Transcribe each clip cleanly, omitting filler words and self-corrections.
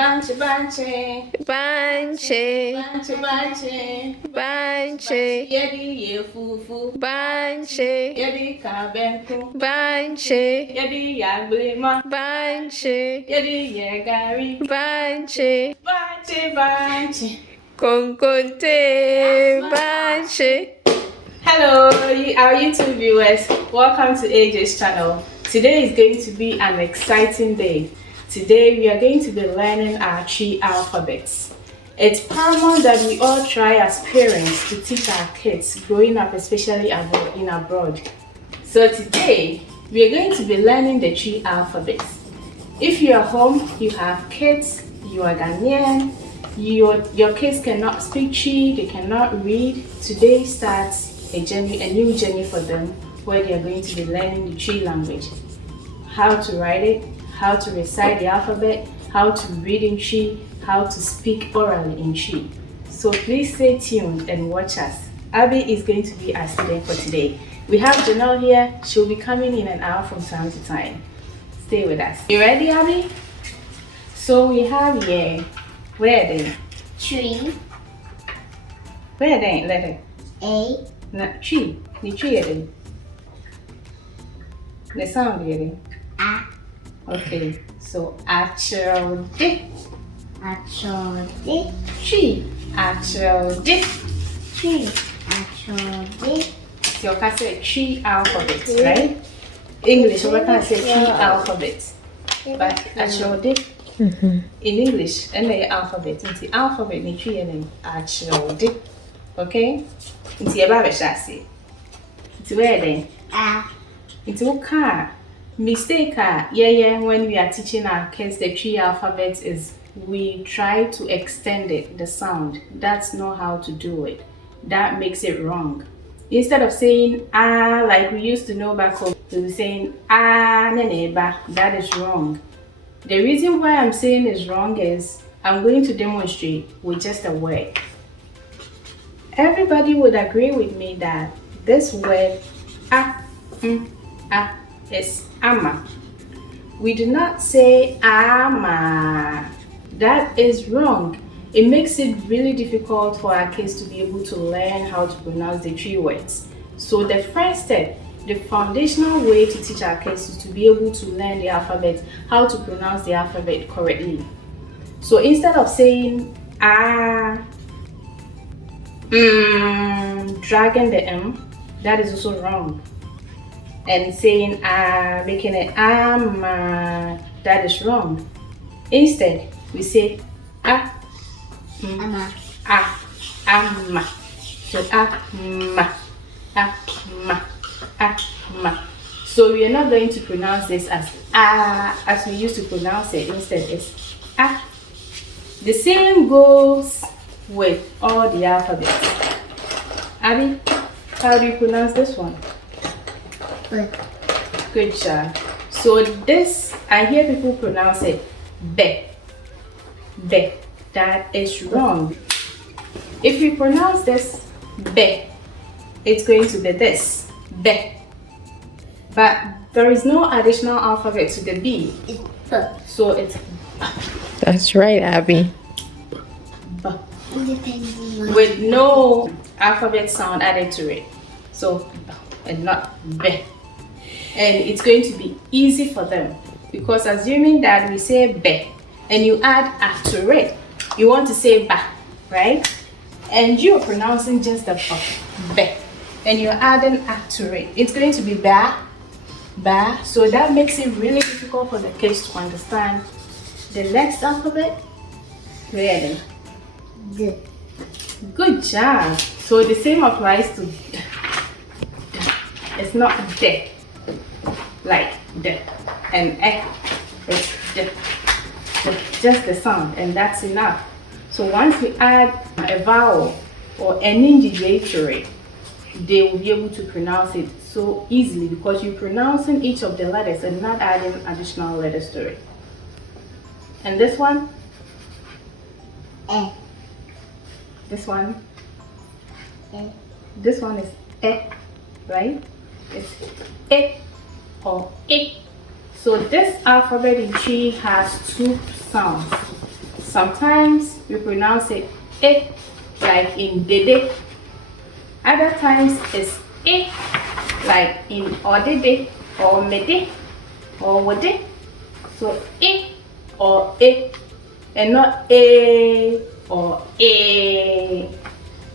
Banche, banche. Banche. Banche, banche. Banche. Yedi ye fufu. Banche. Yedi kabenku. Banche. Yedi yaglima. Banche. Yedi ye gari. Banche. Banche, banche. Konkonte. Banche. Hello, our YouTube viewers. Welcome to AJ's channel. Today is going to be an exciting day. Today we are going to be learning our Twi alphabets. It's paramount that we all try as parents to teach our kids growing up, especially abroad. So today we are going to be learning the Twi alphabets. If you are home, you have kids, you are Ghanaian, your kids cannot speak Twi, they cannot read. Today starts a new journey for them where they are going to be learning the Twi language. How to write it, how to recite the alphabet, how to read in Twi, how to speak orally in Twi. So please stay tuned and watch us. Abby is going to be our student for today. We have Janelle here. She'll be coming in and out from time to time. Stay with us. You ready, Abby? So we have here, where are they? Twi. Where are they? Letter. A. Na Twi. The Twi are they? The sound are they? A. Okay, so Achelde. Achode. Twi. Achelde. Twi. Achode. So I say Twi alphabet, right? English, we can say Twi alphabet. But Achelde in English, and the alphabet. In the alphabet, the Twi and Achelde. Okay? Into your baby chassis. It's where then? A. Into car. Mistake when we are teaching our kids the Twi alphabet is we try to extend it, the sound. That's not how to do it. That makes it wrong. Instead of saying ah like we used to know back home, we were saying ah neneba. That is wrong. The reason why I'm saying it's wrong is I'm going to demonstrate with just a word. Everybody would agree with me that this word is ama. We do not say ama. That is wrong. It makes it really difficult for our kids to be able to learn how to pronounce the Twi words. So the first step, the foundational way to teach our kids is to be able to learn the alphabet, how to pronounce the alphabet correctly. So instead of saying dragging the M, that is also wrong. And saying making it that is wrong. Instead, we say Ama. amma. So amma. So we are not going to pronounce this as we used to pronounce it. Instead, it's ah. The same goes with all the alphabets. Abby, how do you pronounce this one? B. Good job. So this, I hear people pronounce it be. Be. That is wrong. If we pronounce this be, it's going to be this be. But there is no additional alphabet to the B. It's B. So it's That's right, Abby. B. Independent. With no alphabet sound added to it. So and not be. And it's going to be easy for them because assuming that we say be and you add a to it, you want to say ba, right? And you're pronouncing just the be and you're adding a to it. It's going to be ba. So that makes it really difficult for the kids to understand the next alphabet. Ready? D. Good job. So the same applies to d. It's not d like d and it's d. Just the sound, and that's enough. So once we add a vowel or an indicate to it, they will be able to pronounce it so easily because you're pronouncing each of the letters and not adding additional letters to it. And this one? E. This one? E. This one is right? It's or I. So this alphabet in Twi has two sounds. Sometimes we pronounce it eh, like in dede. Other times it's eh, like in odede or mede or wode. So eh or eh, and not a or a.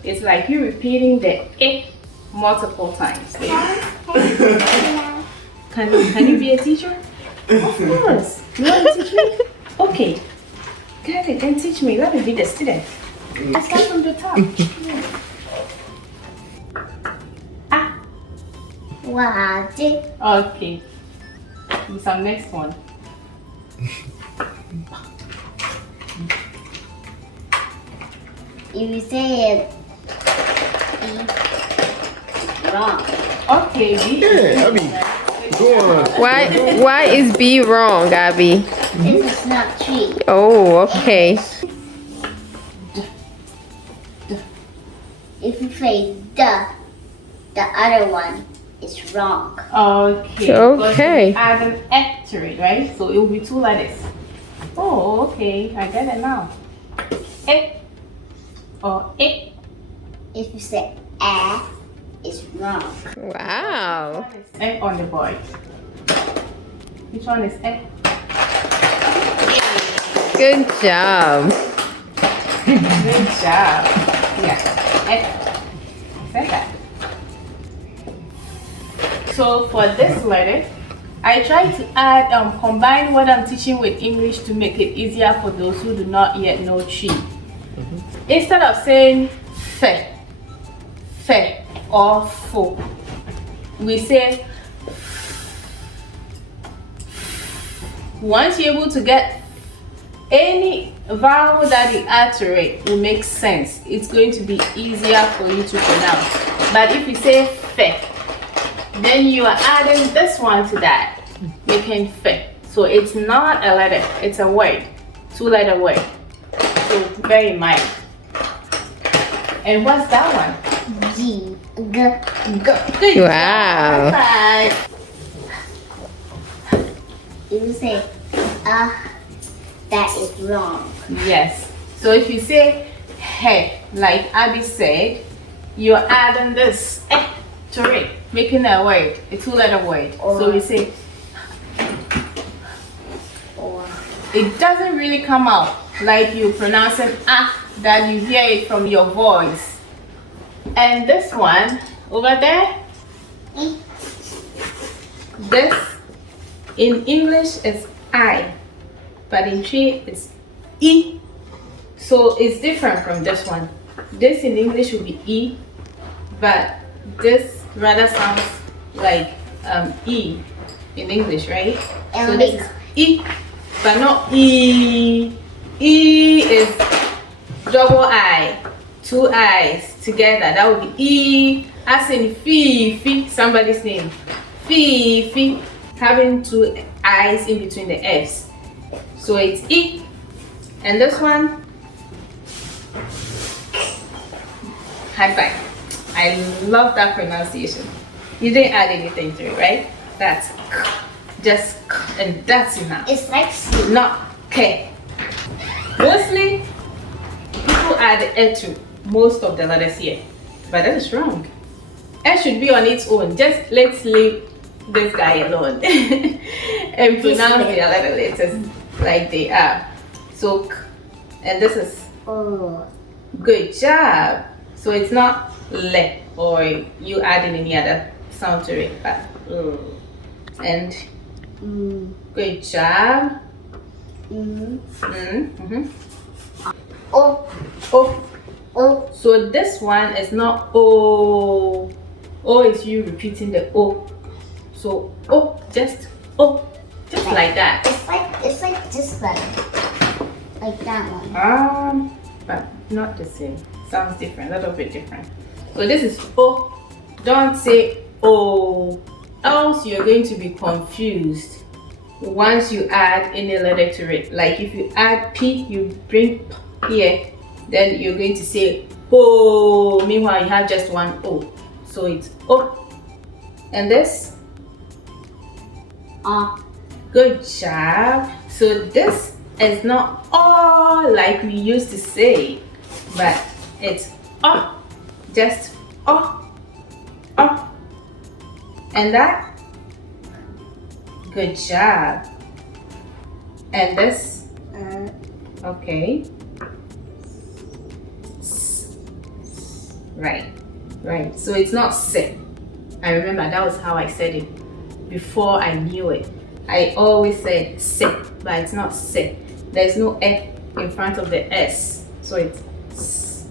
It's like you repeating the eh multiple times. Can you be a teacher? Of course. You want to teach me? Okay. Get it and teach me. Let me be the student. I start from the top. Ah. Wadi. Okay. Some next one. If you say it wrong. Okay, B. Yeah, Abby. Go on. Why is B wrong, Abby? This is not tree. Oh, okay. If you say the other one is wrong. Okay. Okay. Because we add an F to it, right? So it will be 2 letters. Oh, okay. I get it now. Eh or eh. If you say it's wrong. Wow. Which one is eh on the board? Which one is eh? Good job. Good job. Yeah. Eh. Said that. So for this letter, I try to add combine what I'm teaching with English to make it easier for those who do not yet know chi. Instead of saying fe, or fo, we say once you're able to get any vowel that you add to it will make sense. It's going to be easier for you to pronounce. But if you say fe, then you are adding this one to that, making fe. So it's not a letter, it's a word, 2-letter word. So bear in mind. And what's that one? G. G. Good. Wow. High five. If you say that is wrong. Yes. So if you say hey, like Abby said, you're adding this eh to it, making a word, a 2-letter word. So we say Or it doesn't really come out like you pronounce it that you hear it from your voice. And this one over there, this in English is I, but in Twi it's E. So it's different from this one. This in English will be E, but this rather sounds like E in English, right? So this is E, but not E. E is double I, 2 I's together. That would be E, as in Fifi, somebody's name. Fifi, having 2 I's in between the F's. So it's E. And this one, high five. I love that pronunciation. You didn't add anything to it, right? That's k, just k, and that's enough. it's like C. Not K. Mostly, people add E to most of the letters here, but that is wrong. E should be on its own. Just let's leave this guy alone and pronounce the other letters like they are. So, k, and this is Oh. good job. So it's not le or you adding any other sound to it, but and good job. O. Oh, O. so this one is not O. O is you repeating the O. So O, just like that. It's like this one. Like that one. But not the same. Sounds different, a little bit different. So this is O. Don't say O, else you're going to be confused once you add any letter to it. Like if you add P, you bring P here, then you're going to say O. Meanwhile, you have just one O. So it's O. And this? Ah. Good job. So this It's not oh like we used to say, but it's oh, just oh, oh. And that? Good job. And this? Okay. Right, right. So it's not se. I remember that was how I said it before I knew it. I always said se, but it's not se. There's no e in front of the s, so it's s,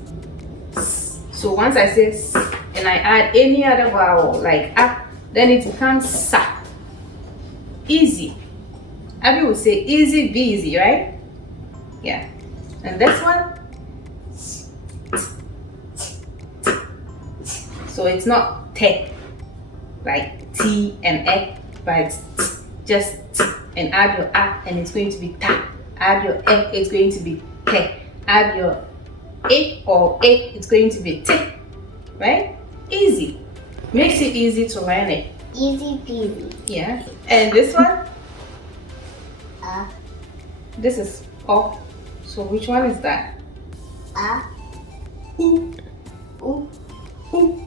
s. So once I say s and I add any other vowel like a, then it becomes sa. Easy. Abby would say easy peasy, right? Yeah. And this one, so it's not te, like t and e, but it's just t, and add your a and it's going to be ta. Add your e, it's going to be te. Add your e or e, it's going to be te. Right? Easy. Makes it easy to learn it. Easy peasy. Yeah. And this one? This is o. So which one is that? Ooh. Ooh. Ooh.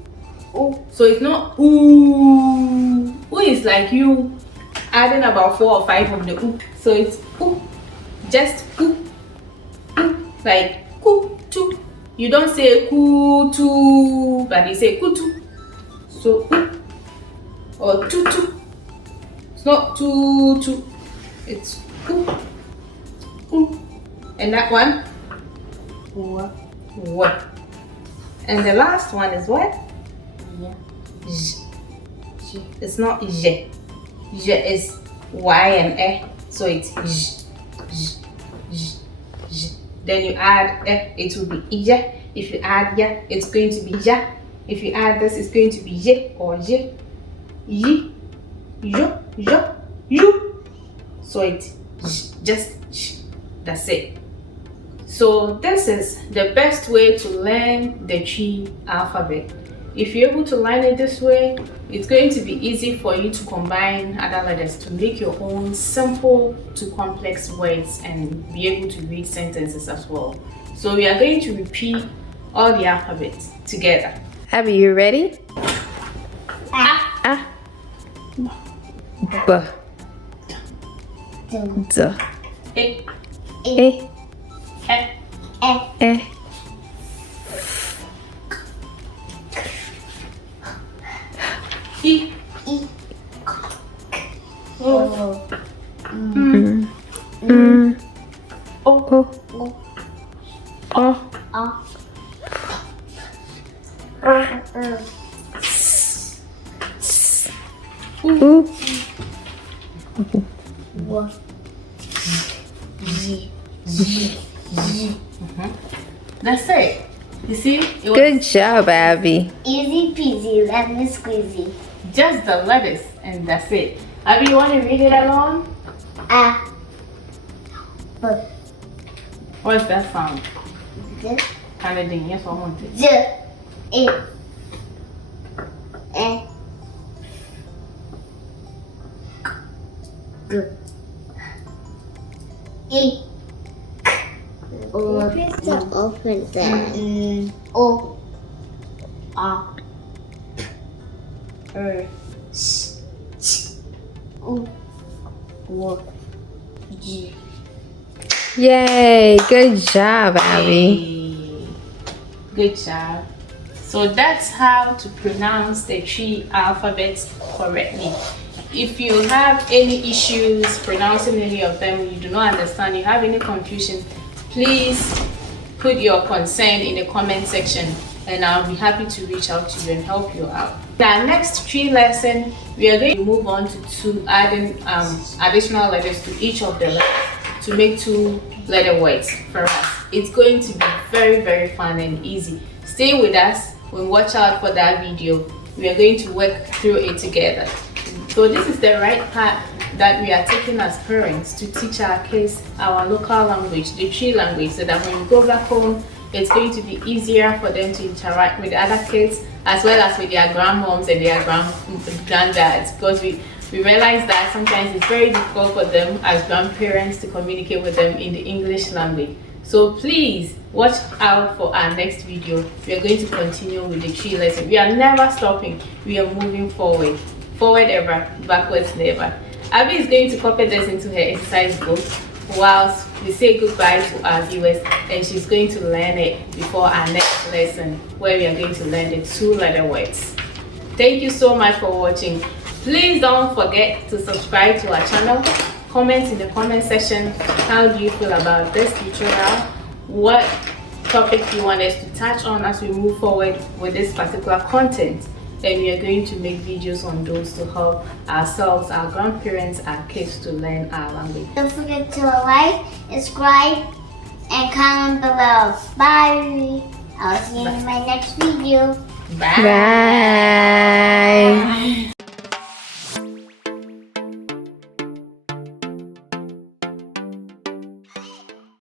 Ooh. So it's not ooh. Ooh is like you adding about 4 or 5 of the ooh. So it's ooh. Just ooh. Ooh. Like kutu. You don't say kutu, but you say kutu. So ooh. Or tutu. It's not tutu. It's ooh. Ooh. And that one? What? And the last one is what? Yeah. J. It's not je. Je is y and e, so it's j. J. J. J. Then you add e, it will be ija. If you add ya, it's going to be ja. If you add this, it's going to be je or je. Yi. Jo. Jo. You. So it's j, just j. That's it. So this is the best way to learn the Twi alphabet. If you're able to learn it this way, it's going to be easy for you to combine other letters to make your own simple to complex words and be able to read sentences as well. So we are going to repeat all the alphabets together. Abby, you ready? A. B. D. E. E. E. E. I. O. O. O. U. That's it. You see? It was Good job, Abby. Easy peasy, lemon squeezy. just the letters and that's it. Abby, you want to read it along? A. B. What's that sound? D. Canadian, yes or no? J. E. E. G. E. O. Please don't open that. O. A. U. W. G. Yay, good job, Abby. Hey, good job. So that's how to pronounce the Twi alphabets correctly. If you have any issues pronouncing any of them, you do not understand, you have any confusion, please put your concern in the comment section and I'll be happy to reach out to you and help you out. In our next Twi lesson, we are going to move on to adding additional letters to each of the letters to make 2-letter words for us. It's going to be very, very fun and easy. Stay with us and watch out for that video. We are going to work through it together. So this is the right path that we are taking as parents to teach our kids our local language, the Twi language, so that when we go back home, it's going to be easier for them to interact with other kids as well as with their grandmoms and their granddads, because We realize that sometimes it's very difficult for them as grandparents to communicate with them in the English language. So please watch out for our next video. We are going to continue with the Twi lesson. We are never stopping. We are moving forward. Forward ever, backwards never. Abby is going to copy this into her exercise book whilst we say goodbye to our viewers, and she's going to learn it before our next lesson where we are going to learn the 2-letter words. Thank you so much for watching. Please don't forget to subscribe to our channel. Comment in the comment section, how do you feel about this tutorial? What topic you want us to touch on as we move forward with this particular content? And we are going to make videos on those to help ourselves, our grandparents, our kids to learn our language. Don't forget to like, subscribe, and comment below. Bye. I'll see you in my next video. Bye. Bye.